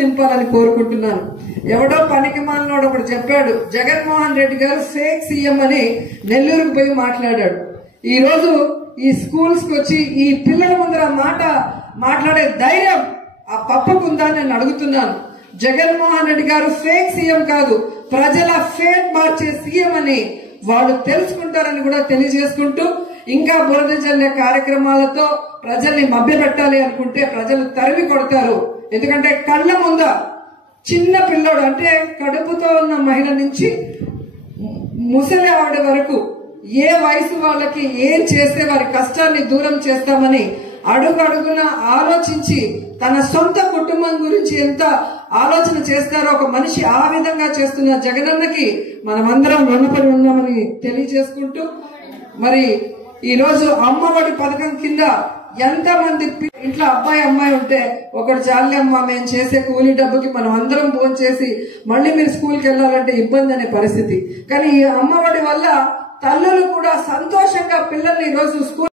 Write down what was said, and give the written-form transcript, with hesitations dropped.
నింపాలని కోరుకుంటున్నాను. ఎవడో పనికి మాలినోడు ఒకడు చెప్పాడు, జగన్మోహన్ రెడ్డి గారు ఫేక్ సీఎం అని నెల్లూరుకు పోయి మాట్లాడాడు. ఈ రోజు ఈ స్కూల్స్ కి వచ్చి ఈ పిల్లల ముందర మాట్లాడే ధైర్యం ఆ పప్పుకుందా నేను అడుగుతున్నాను. జగన్మోహన్ రెడ్డి గారు ఫేక్ సీఎం కాదు, ప్రజల ఫేట్ మార్చే సీఎం అని వాళ్ళు తెలుసుకుంటారని కూడా తెలియజేసుకుంటూ, ఇంకా బురద జల్లే కార్యక్రమాలతో ప్రజల్ని మభ్యపెట్టాలి అనుకుంటే ప్రజలు తరిమి కొడతారు. ఎందుకంటే కళ్ళ ముంద చిన్న పిల్లోడు అంటే కడుపుతో ఉన్న మహిళ నుంచి ముసలి ఆవిడ వరకు ఏ వయసు వాళ్ళకి ఏం చేస్తే వారి కష్టాన్ని దూరం చేస్తామని అడుగడుగున ఆలోచించి తన సొంత కుటుంబం గురించి ఎంత ఆలోచన చేస్తారో ఒక మనిషి ఆ విధంగా చేస్తున్న జగనన్నకి మనమందరం రుణపడి ఉన్నామని తెలియజేసుకుంటూ, మరి ఈ రోజు అమ్మఒడి పథకం కింద ఎంతమంది ఇంట్లో అబ్బాయి అమ్మాయి ఉంటే ఒకటి చాలే అమ్మా మేము చేసే కూలీ డబ్బుకి మనం అందరం ఫోన్ చేసి మళ్ళీ మీరు స్కూల్కి వెళ్ళాలంటే ఇబ్బంది అనే పరిస్థితి. కానీ ఈ అమ్మఒడి వల్ల తల్లులు కూడా సంతోషంగా పిల్లల్ని ఈ రోజు స్కూల్